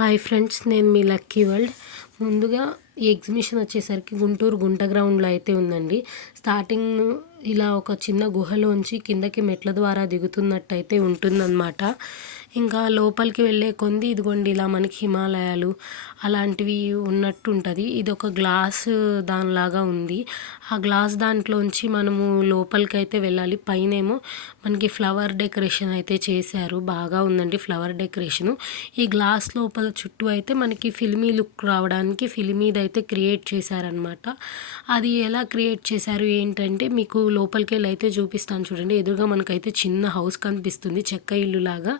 Hi friends నేను మీ lucky world ముందుగా ఈ ఎగ్జిబిషన్ వచ్చేసరికి గుంటూరు గుంట గ్రౌండ్లో అయితే ఉందండి. స్టార్టింగ్ ఇలా ఒక చిన్న గుహలోంచి కిందకి మెట్ల ద్వారా దిగుతున్నట్టయితే ఉంటుందన్నమాట. ఇంకా లోపలికి వెళ్ళే కొంది ఇదిగోండి ఇలా మనకి హిమాలయాలు అలాంటివి ఉన్నట్టు ఉంటుంది ఇది ఒక గ్లాస్ దానిలాగా ఉంది. ఆ గ్లాస్ దాంట్లోంచి మనము లోపలికి అయితే వెళ్ళాలి. పైనేమో మనకి ఫ్లవర్ డెకరేషన్ అయితే చేశారు. బాగా ఉందండి ఫ్లవర్ డెకరేషను. ఈ గ్లాస్ లోపల చుట్టూ అయితే మనకి ఫిల్మీ లుక్ రావడానికి ఫిల్మీది అయితే క్రియేట్ చేశారనమాట అది ఎలా క్రియేట్ చేశారు ఏంటంటే మీకు లోపలికి వెళ్ళి అయితే చూపిస్తాను చూడండి. ఎదురుగా మనకైతే చిన్న హౌస్ కనిపిస్తుంది చెక్క ఇల్లు లాగా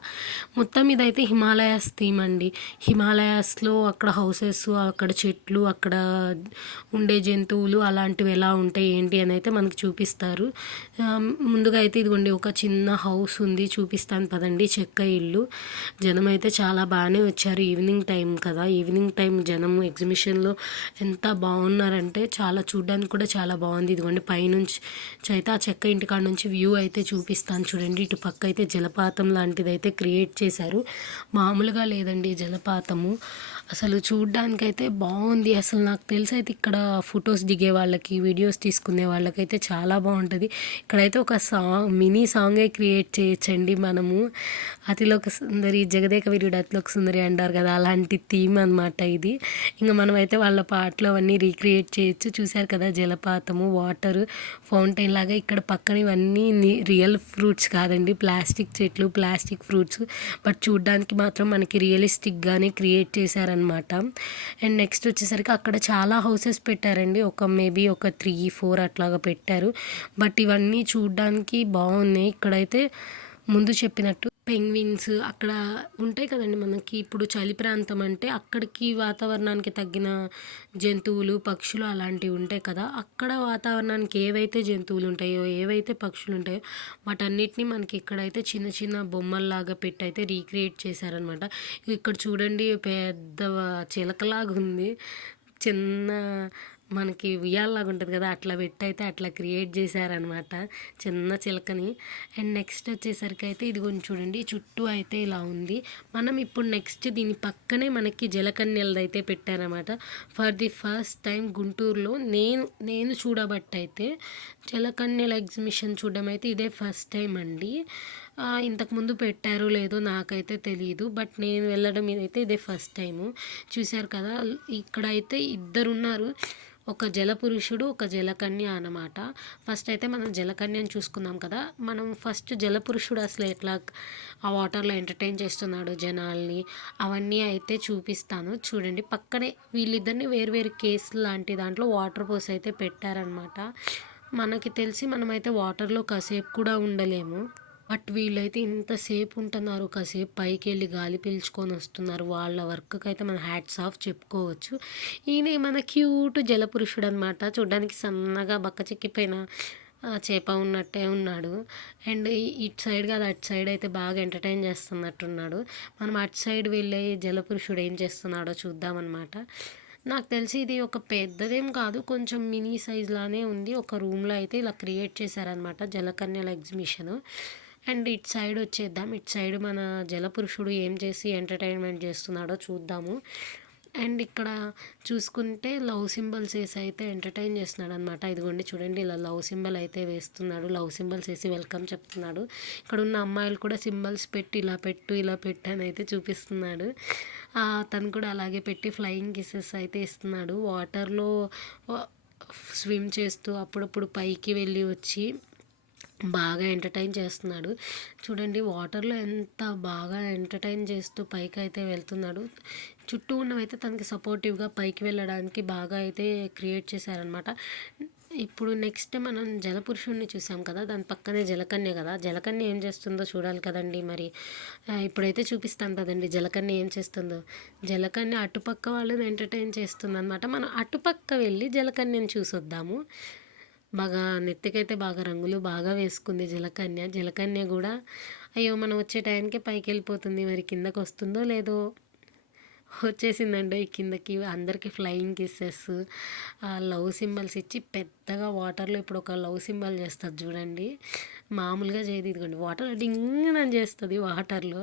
మొత్తం ఇదైతే హిమాలయాస్ థీమ్ అండి. హిమాలయాస్లో అక్కడ హౌసెస్ అక్కడ చెట్లు అక్కడ ఉండే జంతువులు అలాంటివి ఎలా ఉంటాయి ఏంటి అని అయితే మనకి చూపిస్తారు. ముందుగా అయితే ఇదిగోండి ఒక చిన్న హౌస్ ఉంది చూపిస్తాను పదండి చెక్క ఇల్లు. జనం అయితే చాలా బాగానే వచ్చారు ఈవినింగ్ టైం కదా. ఈవినింగ్ టైం జనం ఎగ్జిబిషన్లో ఎంత బాగున్నారంటే చాలా చూడడానికి కూడా చాలా బాగుంది. ఇదిగోండి పైనుంచి అయితే ఆ చెక్క ఇంటికాడ నుంచి వ్యూ అయితే చూపిస్తాను చూడండి. ఇటు పక్క అయితే జలపాతం లాంటిది అయితే క్రియేట్ చేశారు. మామూలుగా లేదండి జలపాతము. అసలు చూడ్డానికైతే బాగుంది. అసలు నాకు తెలిసి అయితే ఇక్కడ ఫొటోస్ దిగే వాళ్ళకి వీడియోస్ తీసుకునే వాళ్ళకైతే చాలా బాగుంటుంది. ఇక్కడైతే ఒక సాంగ్ మినీ సాంగే క్రియేట్ చేయొచ్చండి మనము. అతిలోక సుందరి జగదేక వీరుడు అతిలోక సుందరి అంటారు కదా అలాంటి థీమ్ అనమాట ఇది. ఇంకా మనమైతే వాళ్ళ పాటలు అవన్నీ రీక్రియేట్ చేయొచ్చు. చూశారు కదా జలపాతము వాటర్ ఫౌంటైన్ లాగా ఇక్కడ పక్కన ఇవన్నీ రియల్ ఫ్రూట్స్ కాదండి. ప్లాస్టిక్ చెట్లు ప్లాస్టిక్ ఫ్రూట్స్ బట్ చూడ్డానికి మాత్రం మనకి రియలిస్టిక్గానే క్రియేట్ చేశారనమాట అండ్ నెక్స్ట్ వచ్చేసరికి అక్కడ చాలా హౌసెస్ పెట్టారండి. ఒక మేబీ ఒక త్రీ ఫోర్ అట్లాగా పెట్టారు. బట్ ఇవన్నీ చూడడానికి బాగున్నాయి. ఇక్కడైతే ముందు చెప్పినట్టు పెంగ్విన్స్ అక్కడ ఉంటాయి కదండి మనకి. ఇప్పుడు చలి ప్రాంతం అంటే అక్కడికి వాతావరణానికి తగ్గిన జంతువులు పక్షులు అలాంటివి ఉంటాయి కదా. అక్కడ వాతావరణానికి ఏవైతే జంతువులు ఉంటాయో ఏవైతే పక్షులు ఉంటాయో వాటన్నిటిని మనకి ఇక్కడైతే చిన్న చిన్న బొమ్మల్లాగా పెట్టి అయితే రీక్రియేట్ చేశారనమాట ఇక్కడ చూడండి పెద్ద చిలకలాగా ఉంది చిన్న మనకి ఉయ్యాలలాగా ఉంటుంది కదా అట్లా పెట్టి అయితే అట్లా క్రియేట్ చేశారనమాట చిన్న చిలకని. అండ్ నెక్స్ట్ వచ్చేసరికి అయితే ఇది కొంచెం చూడండి చుట్టూ అయితే ఇలా ఉంది. మనం ఇప్పుడు నెక్స్ట్ దీని పక్కనే మనకి జలకన్యలది అయితే పెట్టారనమాట. ఫర్ ది ఫస్ట్ టైం గుంటూరులో నేను నేను చూడబట్టయితే జలకన్యల ఎగ్జిబిషన్ చూడడం అయితే ఇదే ఫస్ట్ టైం అండి. ఇంతకుముందు పెట్టారో లేదో నాకైతే తెలియదు బట్ నేను వెళ్ళడం ఇదైతే ఇదే ఫస్ట్ టైము. చూశారు కదా ఇక్కడైతే ఇద్దరు ఉన్నారు ఒక జలపురుషుడు ఒక జలకన్య అన్నమాట. ఫస్ట్ అయితే మనం జలకన్యను చూసుకుందాం కదా. మనం ఫస్ట్ జలపురుషుడు అసలు ఎట్లా ఆ వాటర్లో ఎంటర్టైన్ చేస్తున్నాడు జనాల్ని? అవన్నీ అయితే చూపిస్తాను. చూడండి పక్కనే వీళ్ళిద్దరిని వేరు వేరు కేసులు లాంటి దాంట్లో వాటర్ పోసి అయితే పెట్టారనమాట మనకి తెలిసి మనమైతే వాటర్లో కాసేపు కూడా ఉండలేము. బట్ వీళ్ళైతే ఇంతసేపు ఉంటున్నారు కాసేపు పైకి వెళ్ళి గాలి పీల్చుకొని వస్తున్నారు. వాళ్ళ వర్క్కి అయితే మన హ్యాట్స్ ఆఫ్ చెప్పుకోవచ్చు. ఈయన మన క్యూట్ జలపురుషుడు అనమాట చూడడానికి సన్నగా బక్క చెక్కిపోయిన చేప ఉన్నట్టే ఉన్నాడు. అండ్ ఇటు సైడ్ కాదు అటు సైడ్ అయితే బాగా ఎంటర్టైన్ చేస్తున్నట్టున్నాడు. మనం అటు సైడ్ వెళ్ళే జలపురుషుడు ఏం చేస్తున్నాడో చూద్దామన్నమాట. నాకు తెలిసి ఇది ఒక పెద్దదేం కాదు కొంచెం మినీ సైజ్ లానే ఉంది. ఒక రూమ్లో అయితే ఇలా క్రియేట్ చేశారనమాట జలకన్యల ఎగ్జిబిషన్. అండ్ ఇట్ సైడ్ వచ్చేద్దాం. ఇటు సైడ్ మన జలపురుషుడు ఏం చేసి ఎంటర్టైన్మెంట్ చేస్తున్నాడో చూద్దాము. అండ్ ఇక్కడ చూసుకుంటే లవ్ సింబల్స్ వేసి అయితే ఎంటర్టైన్ చేస్తున్నాడు అనమాట ఇదిగోండి చూడండి ఇలా లవ్ సింబల్ అయితే వేస్తున్నాడు. లవ్ సింబల్స్ వేసి వెల్కమ్ చెప్తున్నాడు. ఇక్కడ ఉన్న అమ్మాయిలు కూడా సింబల్స్ పెట్టి ఇలా పెట్టు ఇలా పెట్టు అని అయితే చూపిస్తున్నాడు. తను కూడా అలాగే పెట్టి ఫ్లయింగ్ కిసెస్ అయితే ఇస్తున్నాడు. వాటర్లో స్విమ్ చేస్తూ అప్పుడప్పుడు పైకి వెళ్ళి వచ్చి బాగా ఎంటర్టైన్ చేస్తున్నాడు. చూడండి వాటర్లో ఎంత బాగా ఎంటర్టైన్ చేస్తూ పైకి అయితే వెళ్తున్నాడు. చుట్టూ ఉన్నవైతే తనకి సపోర్టివ్గా పైకి వెళ్ళడానికి బాగా అయితే క్రియేట్ చేశారనమాట ఇప్పుడు నెక్స్ట్ మనం జలపురుషుణ్ణి చూసాం కదా దాని పక్కనే జలకన్య కదా. జలకన్య ఏం చేస్తుందో చూడాలి కదండి మరి. ఇప్పుడైతే చూపిస్తాను కదండి జలకన్య ఏం చేస్తుందో. జలకన్య అటుపక్క వాళ్ళని ఎంటర్టైన్ చేస్తుంది అనమాట మనం అటుపక్క వెళ్ళి జలకన్యను చూసొద్దాము. బాగా నెత్తికైతే బాగా రంగులు బాగా వేసుకుంది జలకన్య. జలకన్య కూడా అయ్యో మనం వచ్చే టైంకే పైకి వెళ్ళిపోతుంది మరి కిందకు వస్తుందో లేదో వచ్చేసిందండి ఈ కిందకి అందరికీ ఫ్లయింగ్ కిస్సెస్ లవ్ సింబల్స్ ఇచ్చి పెద్దగా వాటర్లో ఇప్పుడు ఒక లవ్ సింబల్ చేస్తుంది చూడండి. మామూలుగా చేయదు. ఇదిగోండి వాటర్ డింగ్ అని చేస్తుంది వాటర్లో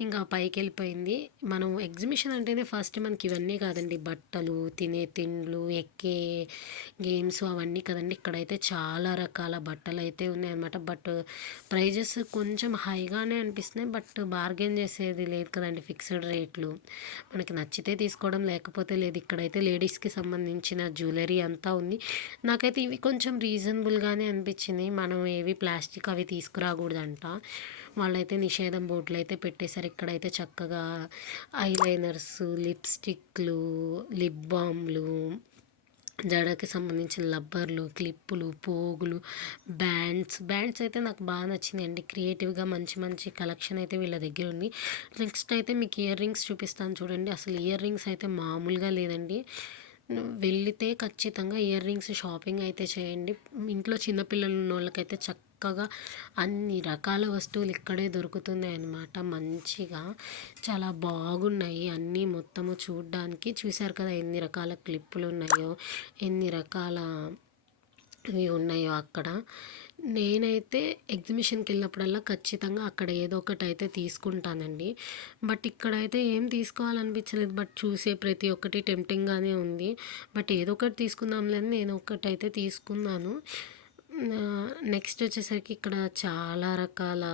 ఇంకా పైకి వెళ్ళిపోయింది మనం ఎగ్జిబిషన్ అంటేనే ఫస్ట్ మనకి ఇవన్నీ కాదండి. బట్టలు తినే తిండ్లు ఎక్కే గేమ్స్ అవన్నీ కదండి. ఇక్కడైతే చాలా రకాల బట్టలు అయితే ఉన్నాయన్నమాట. బట్ ప్రైజెస్ కొంచెం హైగానే అనిపిస్తున్నాయి. బట్ బార్గెన్ చేసేది లేదు కదండి ఫిక్స్డ్ రేట్లు. మనకి నచ్చితే తీసుకోవడం లేకపోతే లేదు. ఇక్కడైతే లేడీస్కి సంబంధించిన జ్యువెలరీ అంతా ఉంది. నాకైతే ఇవి కొంచెం రీజనబుల్గానే అనిపించింది. మనం ఏవి ప్లాస్టిక్ అవి తీసుకురాకూడదంట. వాళ్ళైతే నిషేధం బోర్డులు అయితే పెట్టేశారు. ఇక్కడైతే చక్కగా ఐలైనర్స్ లిప్స్టిక్లు లిప్ బామ్లు జడకి సంబంధించిన లబ్బర్లు క్లిప్పులు పోగులు బ్యాండ్స్. బ్యాండ్స్ అయితే నాకు బాగా నచ్చింది అండి క్రియేటివ్గా మంచి మంచి కలెక్షన్ అయితే వీళ్ళ దగ్గర ఉంది. నెక్స్ట్ అయితే మీకు ఇయర్ రింగ్స్ చూపిస్తాను చూడండి. అసలు ఇయర్ రింగ్స్ అయితే మామూలుగా లేదండి. వెళితే ఖచ్చితంగా ఇయర్ రింగ్స్ షాపింగ్ అయితే చేయండి. ఇంట్లో చిన్నపిల్లలు ఉన్న వాళ్ళకైతే చక్క చక్కగా అన్ని రకాల వస్తువులు ఇక్కడే దొరుకుతున్నాయి అన్నమాట మంచిగా చాలా బాగున్నాయి. అన్నీ మొత్తము చూడడానికి చూశారు కదా ఎన్ని రకాల క్లిప్పులు ఉన్నాయో ఎన్ని రకాల ఇవి ఉన్నాయో అక్కడ. నేనైతే ఎగ్జిబిషన్కి వెళ్ళినప్పుడల్లా ఖచ్చితంగా అక్కడ ఏదో ఒకటి అయితే తీసుకుంటానండి. బట్ ఇక్కడైతే ఏం తీసుకోవాలనిపించలేదు. బట్ చూసే ప్రతి ఒక్కటి టెంప్టింగ్గానే ఉంది. బట్ ఏదో ఒకటి తీసుకుందాంలే నేను ఒకటి అయితే తీసుకున్నాను. నెక్స్ట్ వచ్చేసరికి ఇక్కడ చాలా రకాల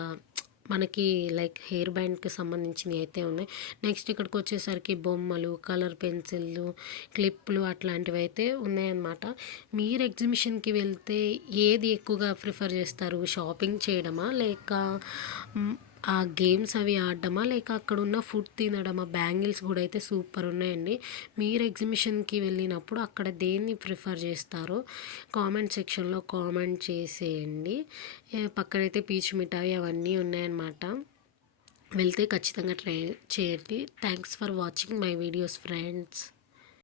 మనకి లైక్ హెయిర్ బ్యాండ్కి సంబంధించినవి అయితే ఉన్నాయి. నెక్స్ట్ ఇక్కడికి వచ్చేసరికి బొమ్మలు కలర్ పెన్సిళ్ళు క్లిప్పులు అట్లాంటివి అయితే ఉన్నాయన్నమాట. మీరు ఎగ్జిబిషన్కి వెళ్తే ఏది ఎక్కువగా ప్రిఫర్ చేస్తారు? షాపింగ్ చేయడమా? లేక ఆ గేమ్స్ అవి ఆడడమా? లేక అక్కడ ఉన్న ఫుడ్ తినడమా? బ్యాంగిల్స్ కూడా అయితే సూపర్ ఉన్నాయండి. మీరు ఎగ్జిబిషన్కి వెళ్ళినప్పుడు అక్కడ దేన్ని ప్రిఫర్ చేస్తారో కామెంట్ సెక్షన్లో కామెంట్ చేసేయండి. పక్కనైతే పీచు మిఠాయి అవన్నీ ఉన్నాయన్నమాట. వెళ్తే ఖచ్చితంగా ట్రై చేయండి. Thanks for watching my videos friends.